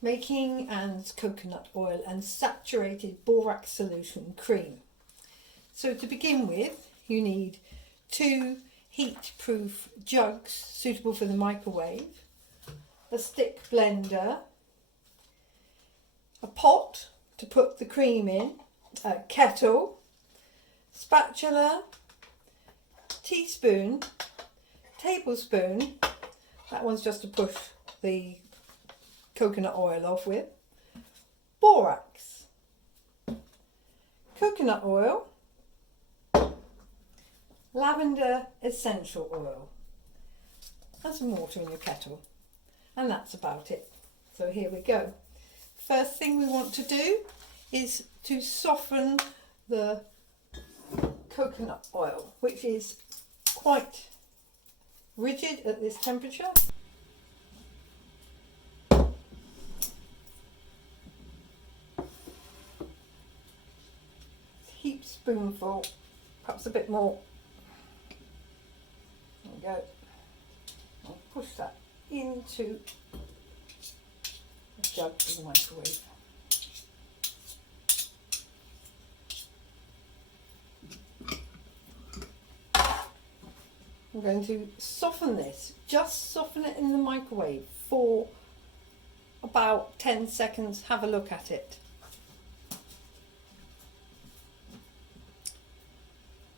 making and coconut oil and saturated borax solution cream. So to begin with, you need 2 heat-proof jugs suitable for the microwave, a stick blender, a pot to put the cream in, a kettle, spatula, teaspoon, tablespoon, that one's just to push the coconut oil off with, borax, coconut oil, lavender essential oil, and some water in your kettle, and that's about it. So here we go. First thing we want to do is to soften the coconut oil, which is quite rigid at this temperature. Heap spoonful, perhaps a bit more. There we go. I'll push that into the jug of the microwave. I'm going to soften this, just soften it in the microwave for about 10 seconds. Have a look at it.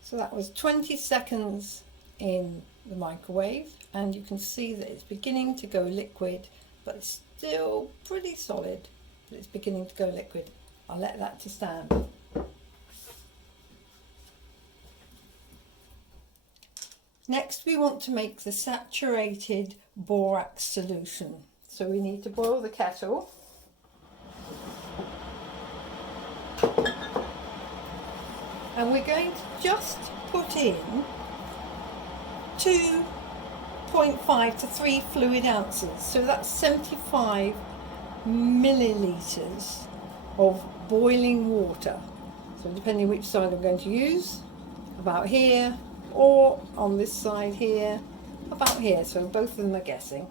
So that was 20 seconds in the microwave, and you can see that it's beginning to go liquid, but it's still pretty solid, but it's beginning to go liquid. I'll let that to stand. Next, we want to make the saturated borax solution. So we need to boil the kettle. And we're going to just put in 2.5 to 3 fluid ounces. So that's 75 millilitres of boiling water. So depending which side I'm going to use, about here, or on this side here, about here. So both of them are guessing.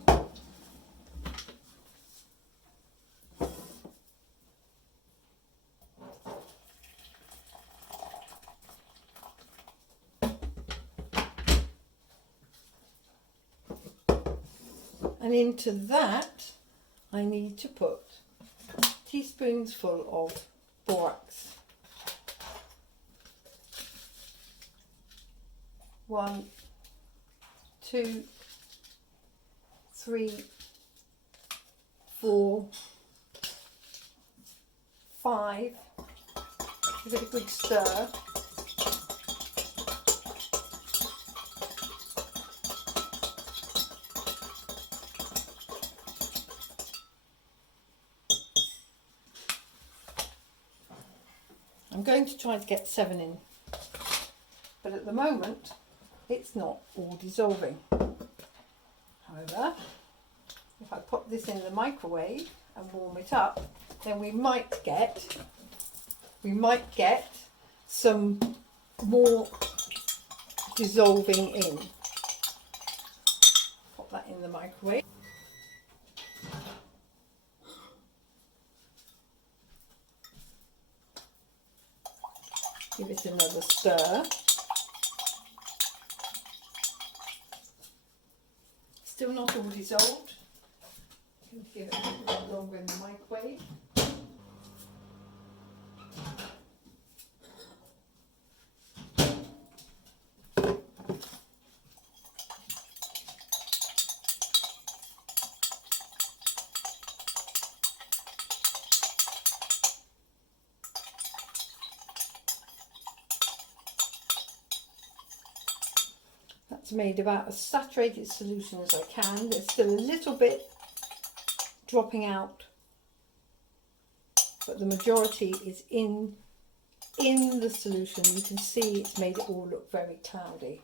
And into that I need to put teaspoons full of borax. 1, 2, 3, 4, 5. Give it a good stir. I'm going to try to get 7 in, but at the moment it's not all dissolving. However, if I pop this in the microwave and warm it up, then we might get some more dissolving in. Pop that in the microwave. Give it another stir. Still not all dissolved. I'm going to give it a little bit longer in the microwave. That's made about as saturated solution as I can. There's still a little bit dropping out, but the majority is in the solution. You can see it's made it all look very cloudy.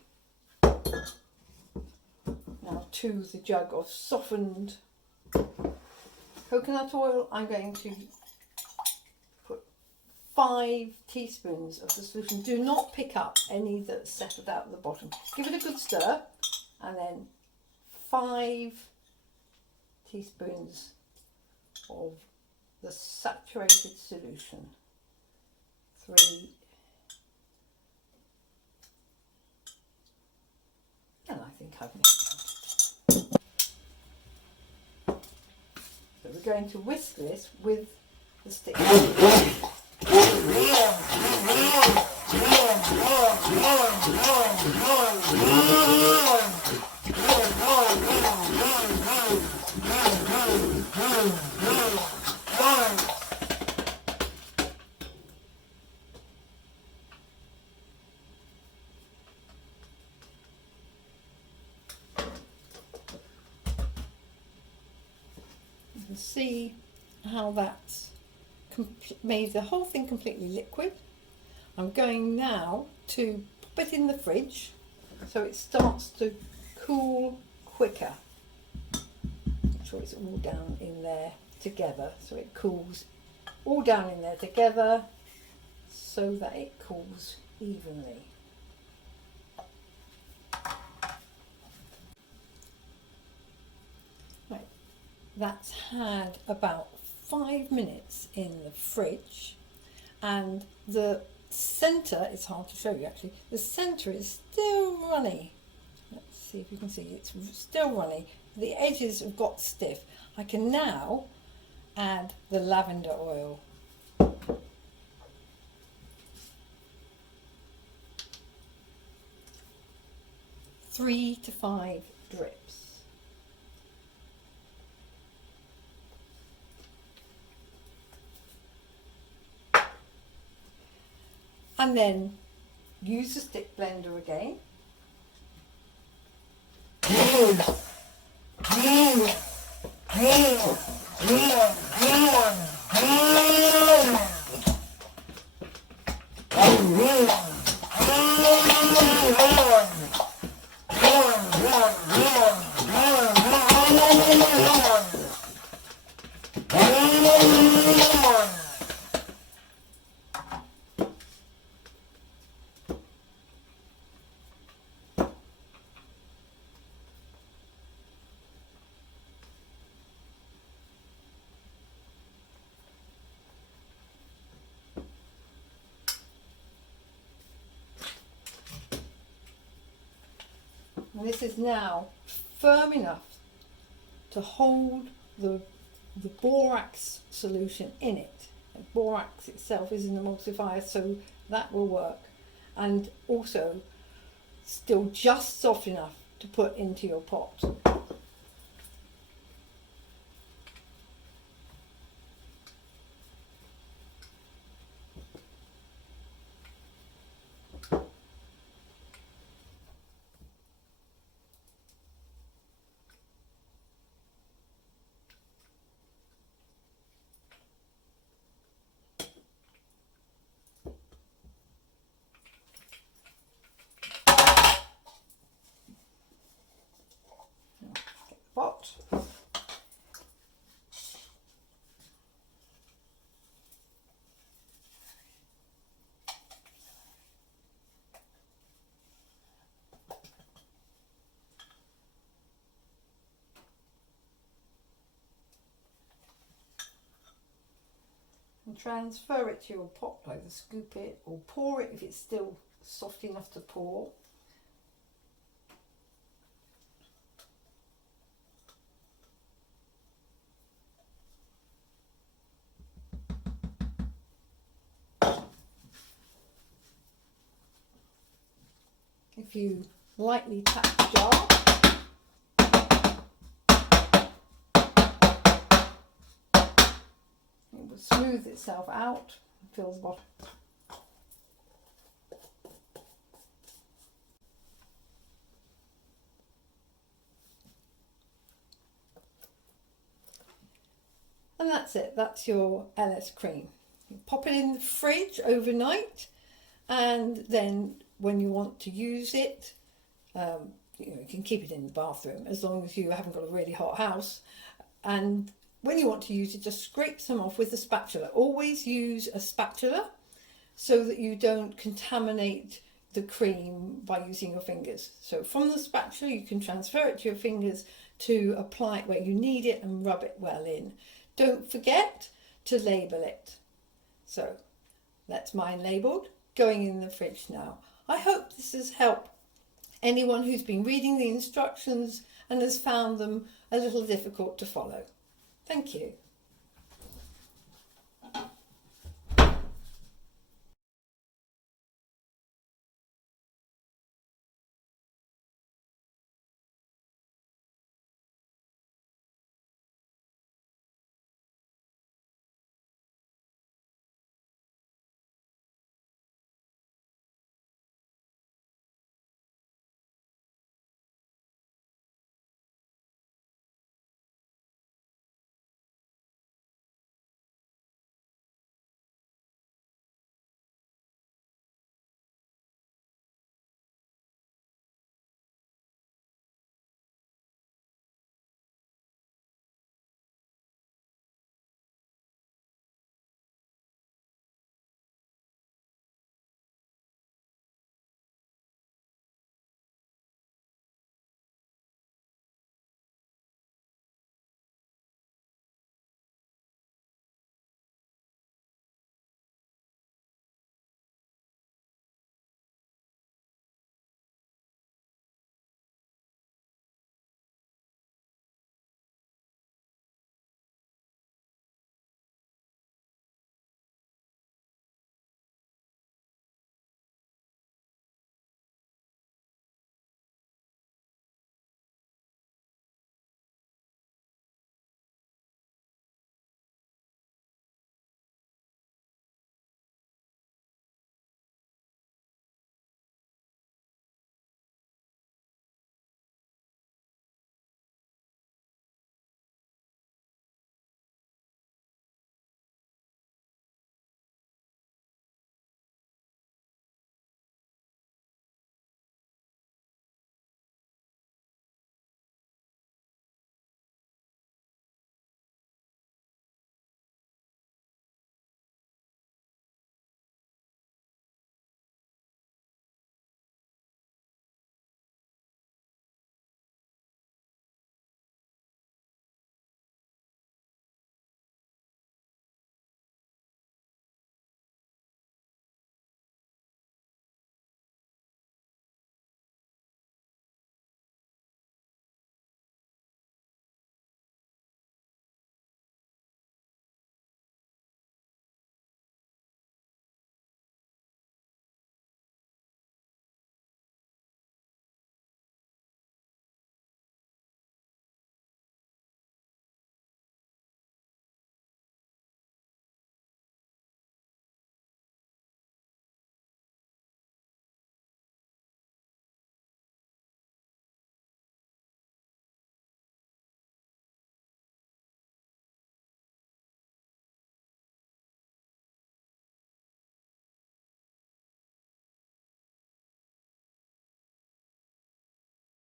Now to the jug of softened coconut oil, I'm going to put 5 teaspoons of the solution. Do not pick up any that's settled out at the bottom. Give it a good stir, and then 5 teaspoons of the saturated solution. 3, and I think I've mixed it. So we're going to whisk this with the stick. You can see how that's made the whole thing completely liquid. I'm going now to put it in the fridge so it starts to cool quicker. Make sure it's all down in there together, so it cools all down in there together so that it cools evenly. Right, that's had about 5 minutes in the fridge, and the centre, it's hard to show you actually, the centre is still runny. Let's see if you can see, it's still runny. The edges have got stiff. I can now add the lavender oil. 3 to 5 drips. And then use the stick blender again. And this is now firm enough to hold the borax solution in it. And borax itself is an emulsifier, so that will work. And also still just soft enough to put into your pot. Pot. And transfer it to your pot, either scoop it or pour it if it's still soft enough to pour. If you lightly tap the jar, it will smooth itself out and fill the bottom. And that's it, that's your LS cream. You pop it in the fridge overnight, and then when you want to use it, you can keep it in the bathroom as long as you haven't got a really hot house. And when you want to use it, just scrape some off with a spatula. Always use a spatula so that you don't contaminate the cream by using your fingers. So from the spatula you can transfer it to your fingers to apply it where you need it and rub it well in. don't forget to label it. So that's mine labelled, going in the fridge now. I hope this has helped anyone who's been reading the instructions and has found them a little difficult to follow. Thank you.